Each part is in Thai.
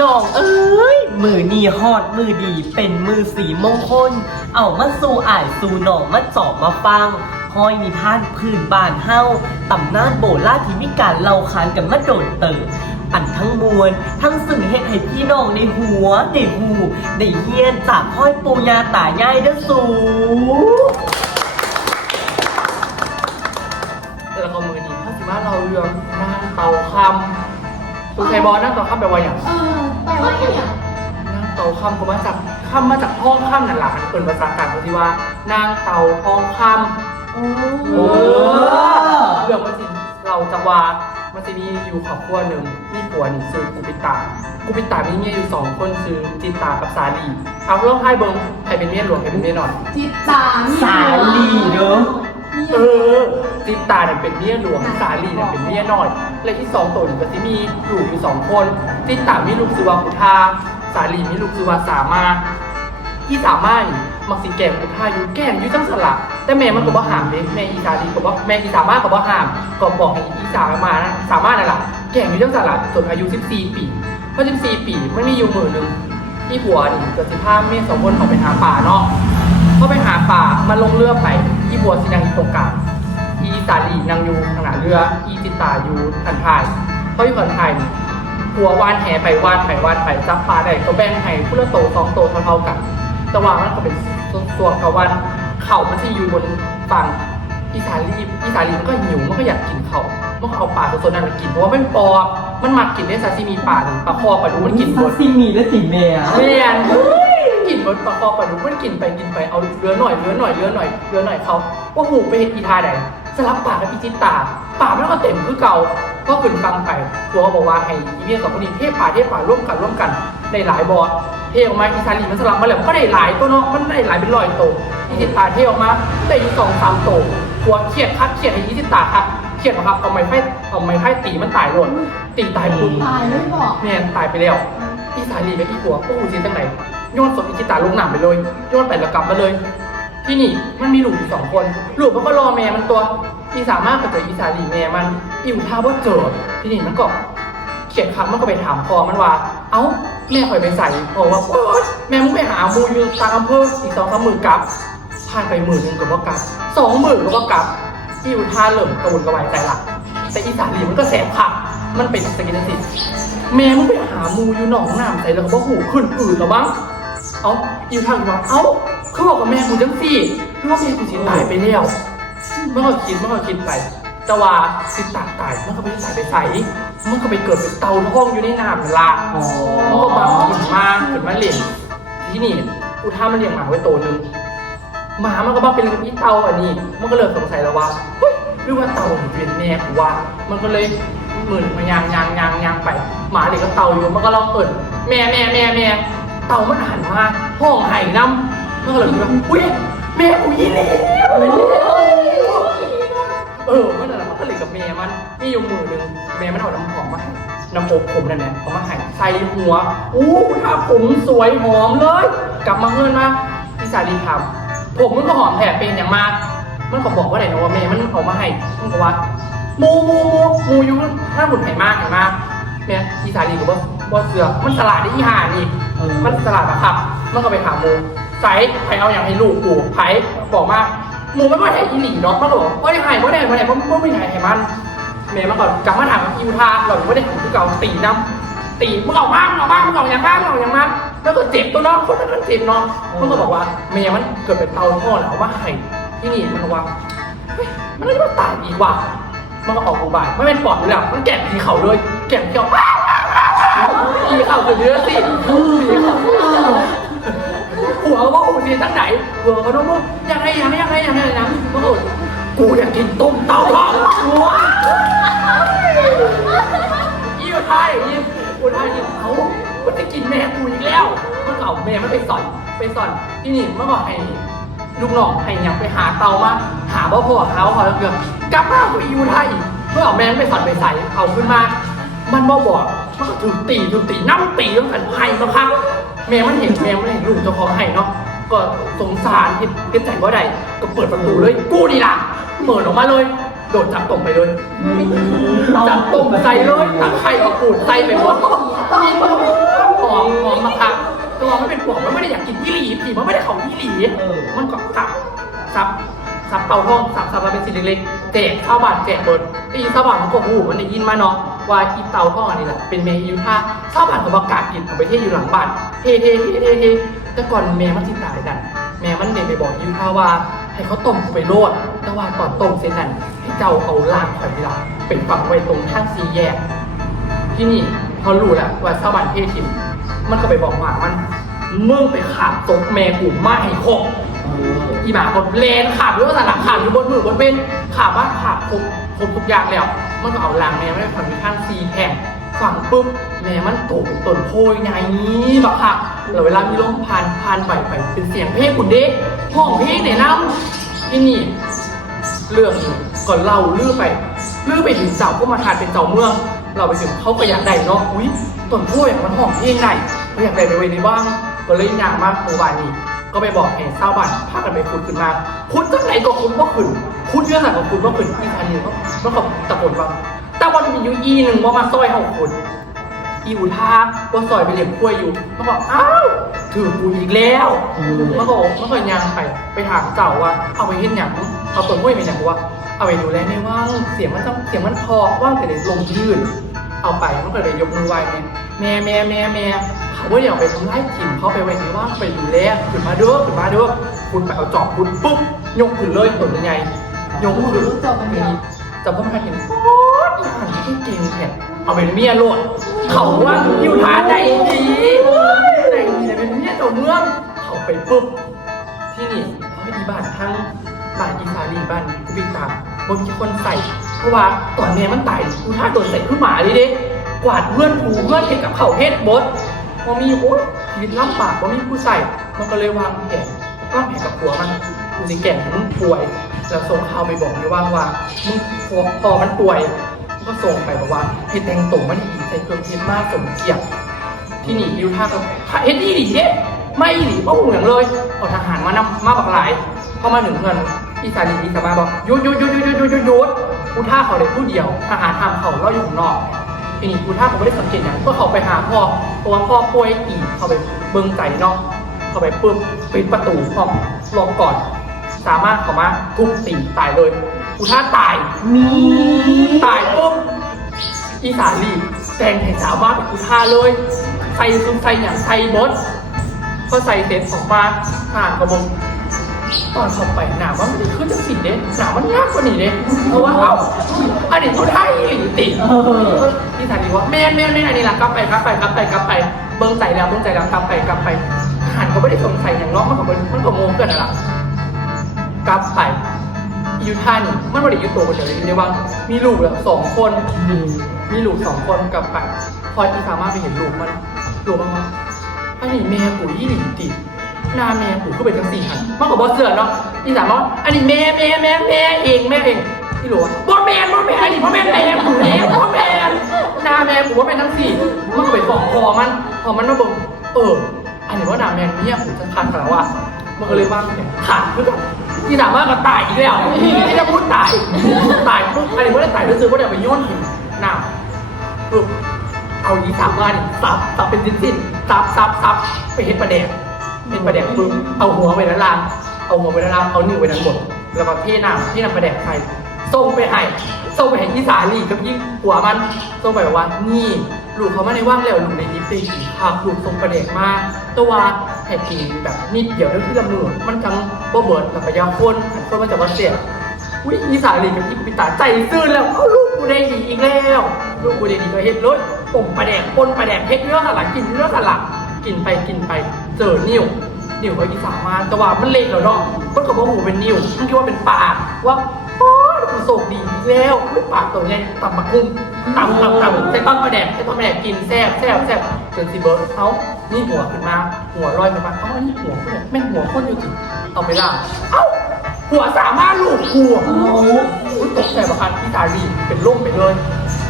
น้องเอ้ย มือนีฮอดมือดี เป็นมือสีมงคล เอามาสู่อ่ายสู่หนองมาจอบมาฟังห้อยนิทานพื้นบ้านเฮาตำนานโบราณที่มีการเล่าขานกันมาโดนเติบอันทั้งมวล ทั้งซึ่งเฮ็ดให้พี่น้องในหัวในหูในเฮียนจากห้อยปูยาตายายเด้อสูแต่ละคอมมือดีถ้าสิมาเราเรื่องนางเตาคำ คุณไทยบอลนางเตาคำแปลว่าอย่างเออแปลว่าอย่างนางเตาคำก็มาจากคำมาจากท้องคำนั่นแหละมันเป็นภาษากลางเขาที่ว่านางเตาทองคำโอ้เออเรื่องมันสิเราจะว่ามันจะมีอยู่ครอบครัวหนึ่งมีผัวนี่ซื้อกุปิตากุปิตามีเมียอยู่สองคนซื้อจิตตากับสาลีเอาเรื่องไพ่เบิ้งใครเป็นเมียหลวงใครเป็นเมียหน่อยจิตตาสาลีเด้อ เออจิตตาเนี่ยเป็นเมียหลวงสาลีเนี่ยเป็นเมียน้อย และที่สองตัวนี่ก็จะมีลูกอยู่สองคนจิตตามีลูกชื่อว่าพุทธาสาลีมีลูกชื่อว่าสามาที่สามานี่มักสิแก่พุทธาอยู่แก่อยู่จังสละแต่แม่มันก็บ่ห้ามเด้แม่อีสาลีก็บ่แม่อีสามาก็บ่ห้ามก็บอกให้อีสามานะสามารถนั่นล่ะแก่อยู่จังสละจนอายุ 14 ปีเพราะ14 ปีมันมีอยู่มือหนึงที่ผัวนี่ก็สิพาเมียสองคนออกไปหาป่าเนาะก็ไปหาป่ามาลงเรือไป อีบัวสินางอยู่ตรงกลางอีสาลีนางอยู่ทางหน้าเรือ อีจิตตาอยู่ทันทายเขาอยู่ทันทายนี่หัววานแหไปวานไปวานไปจับปลาได้ก็แบ่งให้ผู้ละโตสองโตเท่าๆกันแต่ว่ามันก็เป็นส่วนกับวันเข่ามันที่อยู่บนฝั่งอีสาลีอีสาลีมันก็หิวมันก็อยากกินเขามันก็เอาปลาตัวนั้นมากินเพราะว่ามันปอบมันมักกินได้ซาซิมีปลาหนึ่งปลาคอปลาดูมันกินหมดซิมีและติแม่เรียน กินบนปลาคอปลาดุกมันกินไปกินไปเอาเรือหน่อยเรือหน่อยเรือหน่อยเรือหน่อยเขาว่าหูไปเห็นอีทาใดสลับปากกับอีจิตตาปากมันก็เต็มคือเก่าก็ขึ้นฟังไปตัวก็บอกว่าให้อีเมียสองคนนี้เทป่าเทป่าร่วมกันร่วมกันในหลายบอสเทออกมาอีซาลีมันสลับมาแล้วมันก็ได้หลายตัวเนาะมันได้หลายเป็นร้อยตัวอีจิตตาเทออกมาได้อยู่สองสามตัวหัวเครียดคัดเครียดให้อีจิตตาครับเครียดนะครับเอาไม้ไผ่เอาไม้ไผ่ตีมันตายหล่นตีตายปุ๊บตายเลยบอกแม่นตายไปแล้วอีสาลีกับอีหัวปู้จีจังไหน โยนศพอีจิตาลงหนามไปเลยโยนไปแล้วกลับมาเลย ที่นี่มันมีหลูกอยู่สองคนหลูกมันก็รอแม่มันตัว อีสามารถกับเจออีสาลีแม่มันอิวท่าว่าเจอที่นี่มันก็เขียนคำมันก็ไปถามพอมันว่า เอ้าแม่คอยไปใส่พ่อว่าโอ๊ยแม่มึงไปหาหมูอยู่ตามอำเภออีกสองสามหมื่นกลับผ่านไปหมื่นหนึ่งก็บ่กลับสองหมื่นก็บ่กลับอิวท่าเริ่มกระวนกระวายใจละแต่อีสาลีมันก็แสบขับมันเป็นสกินสิแม่มึงไปหามูอยู่หนองน้ำใส่แล้วก็บอกหูขึ้นอื่นแล้วบ้าง เอ้าอยู่ทางว่าเอ้าเขาบอกกับแม่กูจังสี่ว่าแม่กูสิตายไปแล้วเมื่อเขาคิดเมื่อเขาคิดไป แต่ว่าสิตายตายเมันก็ไปตายไปใส่มันก็ไปเกิดเป็นเตาท้องอยู่ในน้ำนั่นละอ๋อมันก็บางขึ้นมาขึ้นมาเลี้ยงที่นี่อุท่ามันเลี้ยงหมาไว้ตัวหนึ่งหมามันก็บ้าเป็นกับอีเตาอันนี้ มันก็เริ่มสงสัยแล้วว่าเฮ้ยหรือว่าเตาเป็นแม่กูวะมันก็เลยหมื่นมายางยางยางยางไป หมาเด็กก็เตาอยู่มันก็ร้องเอิญแม่แม่แม่แม่ เตามันหันมาห้องไห้น้ำมันก็เลยคิดว่าอุ้ยแม่กูยี่เลยเออมันนั่นหละมันก็เลยกับแม่มันมีอยู่มือหนึ่งแม่มันเอาน้ำหอมมาให้น้ำอบผมนั่นแหละเอามาให้ใส่หัวอู้ถ้าผมสวยหอมเลย กลับมาเฮือนมาพี่สาลีถามผมมันก็หอมแผลเป็นอย่างมากมันก็บอกว่าไหนนะว่าแม่มันเอามาให้มันก็ว่ามูมูมูมูอยู่ถ้าบุญไห่มากไห่มากเนี่ยพี่สาลีก็บอกว่าเสือมันสลัดได้ยี่หานี่ มันสลัดอะครับมันก็ไปถามหมูใส่ไผ่เอาอย่างให้ลูกกูไผ่บอกมาหมูไม่ว่าไห่อีหลีเนาะมันก็บอกว่าได้ไห่ว่าได้ว่าได้เพราะเพราะไม่ไห่ไห่มันแม่มันก็กลับมาถามอีวทาเราไม่ได้ของที่เก่าตีน้ำตีมึงเอาบ้างมึงเอาบ้างมึงเอาอย่างบ้างมึงเอาอย่างบ้างแล้วก็เจ็บตัวเน้องคนนั้นมันเจ็บเนาะมันก็บอกว่าแม่มันเกิดเป็นเตาท่อแล้วเอามาไห่ที่นี่มันว่ามันน่าจะมาตายอีกว่ะมันก็ออกอุบายไม่เป็นปอดอยู่แล้วมันแกะผีเขาเลยแกะผีเขา ผีเขาคือเนื้อสิผีเขาหัวว่ากูดีตั้งไหนหัวก็ต้องว่ายังไงยังไงยังไงยังไงนะก็โดดกูอยากกินต้มเต่าทอดอีวทายอีกูทายอีเขามันจะกินแม่กูอีกแล้วมันเอาแม่มันไปสอนไปสอนที่นี่เมันบอกให้ลูกน้องให้ยังไปหาเตามาหาบ่พอเขาเขาแล้วเกือบกลับมากูอีวทายอีกเมื่อเอาแม่ไปสอนไปใส่เอาขึ้นมา มันบ่บอก ป้าถูกตีถูกตีน้ำตีน้ำขันไผ่มาพักแมวมันเห็นแมวมันเห็นลูกเจ้าของไห้เนาะก็สงสารเห็นเห็นใจว่าใดก็เปิดประตูเลยกู้ดีล่ะเหมือนออกมาเลย โดดจับตรงไปเลยจับตรงใส่เลยตักไข่มาปูดใส่ไปหมดหอมหอมมาพักตัวมันเป็นหวงมันไม่ได้อยากกินที่หลีผีมันไม่ได้ของที่หลีมันก็สับสับสับเป่าห้องสับสับมาเป็นสิ่งเล็กๆแจกข้าวบาทแจกบนไอ้ยินข้าวบาทมันก็หูมันได้ยินมาเนาะ ว่าอีเตาทออันนี้แหละเป็นเมย์ยูท่าชาวบ้านก็ประกาศกินเอาไปเทอยู่หลังบ้านเทเทเทเทเทแต่ก่อนแม่มันสิตายดันแม่มันเด็กไปบอกยูท่าว่าให้เขาต้มไปโลดแต่ว่าก่อนต้มเสร็จนั่นให้เจ้าเอาล่างข่อยนี่ละเป็นฝังไว้ตรงข้างซีแยก ที่นี่พอรู้แล้วว่าชาวบ้านเททิมมันก็ไปบอกหมามันมึงไปขาบตกแม่กูมาให้ครบอีหมาคนเลนขาบหรือว่าสลับขาบอยู่บนมือบนเป็นขาบว่าขาบครบครบทุกอย่างแล้ว มันก็เอาลางแม่ไม่ได้ฝังมีข้างซีแห่งฝังปุ๊บแม่มันโตเป็นต้นโพยไงแบักค่ะแล้วเวลามีลมพันพันไปไปเป็นเสียงเพลงคุณเด็กห้องเพลงเนี่ยน้ำที่นี่เรื่องก่อนเล่าลือไปลือไปถึงเจ้าก็มาทานเป็นเจ้าเมือง เราไปถึงเขาก็อยากได้เนาะอุ้ยต้นโพยมันห้องเพลงไหนเขาอยากได้ไปไว้ในบ้างก็เลยอยางมากเมื่อวานนี้ ก็ไปบอกให้ชาบ้านพากันไปขุดขึ้นมาขุดจังไหนก็ขุดว่าขึ้นขุดเยอะหนักก็ขุดว่าขึ้นอีกอันหนึงก็มันก็ตะโกนว่าแต่วันมีอยู่อีหนึ่งว่ามาซอยเขาขุดอีอุทาว่าซอยไปเลี้ยงกล้วยอยู่มันบอกอ้าวถือกูอีกแล้วมันก็บอกมันก็ยางไปไปถามเจ้าว่าเอาไปเห็นอย่างเอาต้นกล้วยไปอย่างว่าเอาไปดูแลในว่างเสียงมันจะเสียงมันพอว่างแต่เด็ลงยื่นเอาไปมันก็เลยยกมือไหว้แม่แม่แม่แม่ เขาว่าอย่าไปทำร้ายถิ่นเขาไปไว้ในว่างไปดูแลขึ้นมาเด้อขึ้นมาเด้อคุณไปเอาจอบคุณปุ๊บยกขึ้นเลยต้นยังไงยกขึ้นจบกันเดีจับพ่อแม่เห็นโอ๊ยมันไม่จริงแค่เอาเป็นเมียโลดเขาว่าอยู่ฐานใดดีไหนดีเลยเป็นเมียเจ้าเมืองเขาไปปุ๊บที่นี่เขาไปที่บ้านทั้งบ้านอีสาลีบ้านกูบิตามบนมีคนใส่เพราะว่าตอนเนี้ยมันตายกูถ้าโดนใส่ขึ้นหมาเลยเด้กวาดเพื่อนถูเพื่อนเห็ดกับเขาเฮ็ดบด มันมีโอ้ยชีวิตลำบากบ่มีผู้ใส่มันก็เลยวางแผนวางแผนกับผัวมันกูสิแก่มันป่วยแล้วส่งข่าวไปบอกอยู่ว่างว่ามึงพอมันป่วยมึงก็ส่งไปบอกว่าเฮ็ดแต่งตัวมันดีใส่เครื่องเพชรมากสมเกียรติที่นี่ดิวท่ากับเฮ็ดอีหลีเด้ไม่อีหลีบ่หูอย่างเลยเอาทหารมานำมาบักหลายเข้ามาหนึ่งเงินอีสานีอีสานมาบอกหยุดหยุดหยุดหยุดหยุดหยุดกูท่าเขาเลยผู้เดียวทหารทำเขาล่ออยู่ข้างนอก ทีนี้กูท่าผมไม่ได้สังเกตอย่างก็เขาไปหาพ่อเพราะว่าพ่อป่วยอีกเขาไปเบิ่งใจเนาะเขาไปปุ๊บปิดประตูห้องล็อกก่อน สามารถเขามาทุบตีตายเลยกูท่าตายมีตายปุ๊บอีสานลีแต่งให้สาวมานกุท่าเลยใส่ซุปใส่อย่างใส่บดพอใส่เสร็จออกมาห่างกระบง ตอนเข้าไปหนาว่ามันจะขึ้นจากสิ่เด้หนามันยากกว่านี้เด้เพราะว่าเอ้าอันนี้เขาไทยหรือติดเอออีสานลีว่าแม่นแม่นแม่นอันนี้ละกลับไปกลับไปกลับไปกลับไป เบิ้งใจแล้วเบิ้งใจแล้วกลับไปกลับไปหารเขาไม่ได้สงสัยอย่างน้องมันก็มันก็งงเกินอะล่ะกลับไปอยู่ท่านี่มันไม่ได้อยู่ตัวคนเดียวเลยในวังมีลูกแบบสองคนมีลูกสองคนกลับไปพออีสามารถไปเห็นลูกมันลูกมันว่าอันนี้แม่ปู่ยี่หลิงติ หน้าแม่ปู่ก็เป็นจังสี่หันมันก็บอสเสือเนาะอีสามารถอันนี้แม่แม่แม่แม่เองแม่เองที่หลวงบอสแม่บอสแม่อันนี้บอแม่แม่ปู่เองบอแม่หน้าแม่ปู่ว่าเป็นทั้งสี่มันก็ไปฟองคอมันพอมันมาบอกเออ อันนี้ว่าหน้าแม่เนี่ยปู่จะขาดแล้วว่ามันก็เลยว่าขาดคือแบบที่สามารถก็ตายอีกแล้วที่จะพูดตายตายปุ๊บอันนี้ว่าได้ตายรู้สึกว่าเดี๋ยวไปโย้อนหินหน้าปุ๊บเอายีสามมานี่สับสับเป็นสิ้นสิ้นสับสับสับไปเห็นประแดก เห็นประแดกปุ๊บเอาหัวไปด้านล่าง เอาหัวไปด้านล่าง เอานิ้วไปด้านบน แล้วก็เทน้ำเทน้ำประแดกใส่ส่งไปให้ส่งไปให้ที่สาลีกับยิ่งหัวมันส่งไปแบบว่านี่ลูกเขามาในว่างแล้วลูกในยิปตีกินข้าวลูกส่งประแดกมาตัวให้กินแบบนิดเดียวเท่าที่ลำมือมันจังบ่เบิดกับปยาคนอันคนมันจะมาเสียอุ้ยอีสานลีกับอีกุปิตาใจซื่นแล้วเอาลูกกูได้ดีอีกแล้ว ลูกกูได้ดีก็เฮ็ดเลยป่มปลาแดกปนปลาแดกเฮ็ดเนื้อสลัดกินเนื้อสลัดกินไปกินไป เจอนิ่วนิ่วก็อีสานมาแต่ว่ามันเล็กแล้วเนาะมันก็บอกหูเป็นนิ่วมันคิดว่าเป็นปากว่าโอ้ยกูโศกดีแล้วไม่ปากตัวไงตับมาคุ้มตับตับตับใส่ต้นปลาแดกใส่ต้นปลาแดกกินแซ่บแซ่บแซ่บจนซีเบิร์ดเขานี่หัวขึ้นมา หัวลอยขึ้นมาเอ้านี่หัวคนเนี่ยแม่งหัวคนอยู่จริงเอาไปล่าเอ้าหัวสามารถลูกหัวตกใจประคันที่ตาดีเป็นล่มไปเลย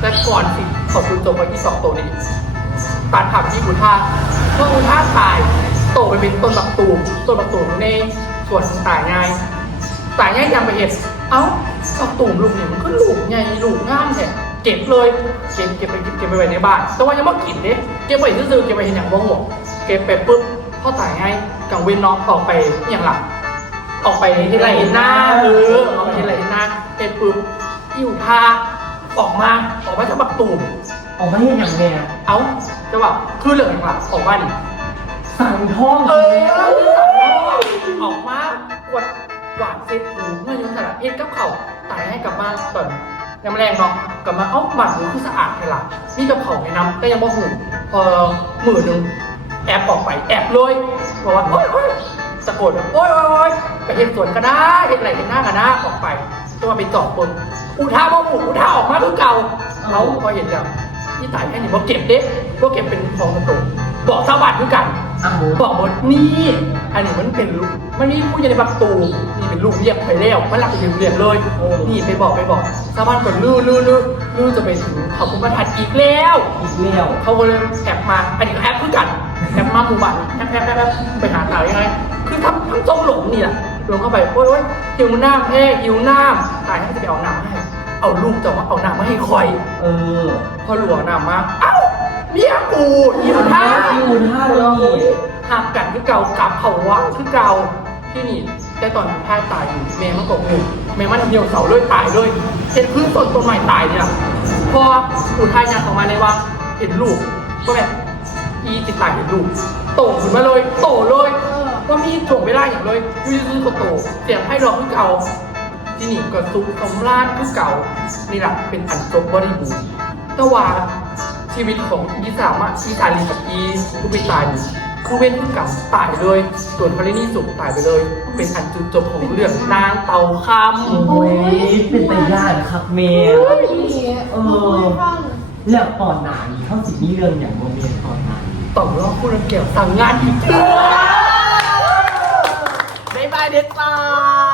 แต่ก่อนสิขอบคุณจบไปที่สองตัวนี้ตานถามที่บุท่าเมื่อบุท่าตาย โตไปเป็นต้นบักตูมต้นบักตูมในสวนของตายง่ายตายง่ายยังไปเห็นเอ้าบักตูมลูกนี่มันก็ลูกใหญ่ลูกงามแท้เก็บเลย เก็บเก็บไปเก็บไปไว้ในบ้าน แต่ว่ายังไม่กินเด้เก็บไปซื่อๆเก็บไปเห็นอย่างบ่หัวเก็บไปปุ๊บพอตายง่ายกังเวนน้องออกไปอย่างหลักออกไปเฮ็ดไรเห็นหน้าเออออกไปเฮ็ดไรเห็นหน้าเฮ็ดปุ๊บอิ่วทาออกมาออกมาจากบักตูมออกมาเห็นอย่างแม่เอ้าจะว่าคือเรื่องอย่างหลักออกมาดิ สั่งท้องเออแล้วออกมากวดกวาดเซ็ตหูเมื่อยุ่งสารเพศกับเขาตายให้กลับมาตอนยำแรงเนาะกลับมาเอ้าบัตรหูคือสะอาดแค่ละนี่กับเขาในน้ำก็ยังบ่หูพอมือหนึ่งแอบออกไปแอบเลยบอกว่าโอ๊ยโอ๊ยสะกดแบบโอ๊ยโอ๊ยโอ๊ยไปเห็นสวนก็ได้เห็นอะไรเห็นหน้ากันหน้าออกไปตัวไปจอบคนอุท่าบ่หูอุท่าออกมาคือเก่าเขาพอเห็นแล้วที่ตายแค่นี้บ่เก็บเด็กบ่เก็บเป็นของกระตุกบอกชาวบ้านด้วยกันเอา บอกว่านี่ อันนี้มันเป็นลูกมันมีผู้อยู่ในประตูนี่เป็นลูกเรียกไปแล้วมันหลับไปเรียนเลย นี่ไปบอกไปบอกชาวบ้านก็ลื้อลื้อลื้อลื้อจะไปถึงเขาคุณประทัดอีกแล้วอีกแล้วเขาก็เลยแอบมา อันนี้ก็แอบคือกันแอบมาหมู่บ้านแอบแอบแอบแอบไปหาตายยังไง คือทั้งทั้งจงหลงนี่แหละหลงเข้าไปโอ๊ยโอ๊ยหิวน้ำแพ้หิวน้ำตายให้จะไปเอาน้ำมาให้ เอาลูกจะมาเอาน้ำมาให้คอย เออ พอหลวงน้ำมาเอ้า เมียกูหิวน้ำหิวน้ำเลยหากกัดคือเก่ากับเขาวะคือเก่าที่นี่แต่ตอนพ่าตายอยู่แม่มันก็งงแม่มันเหี่ยวเสาเลยตายเลยเห็นพืชต้นต้นใหม่ตายเนี่ยพออุทายงานของมาเลยว่าเห็นลูกก็แบบอีติดตายเห็นลูกโตขึ้นมาเลยโตเลยเออว่ามีถ่วงเวลาอย่างเลยอยูซื้อก็โตเสียงให้ดอกคือเก่าที่นี่ก็ซุกสมราชคือเก่านี่แหละเป็นอันจบบริบูรณ์ต่ว่า ชีวิตของอีสามะอีสาลีกับอีผู้ไปตายนี่คือเว้นคือกับตายเลย ส่วนพระนี่สุกตายไปเลย เป็นอันจุดจบของเรื่องนางเต่าคำโอ้ยเป็นตาย่านครับเมย์เออฟังแล้วตอนไหนเขาสิมีเรื่องอย่างโมเมนต์ตอนไหนต้องรอผู้รังเกียจสั่งงานอีกเถอะบ๊ายบายเด็ดบาย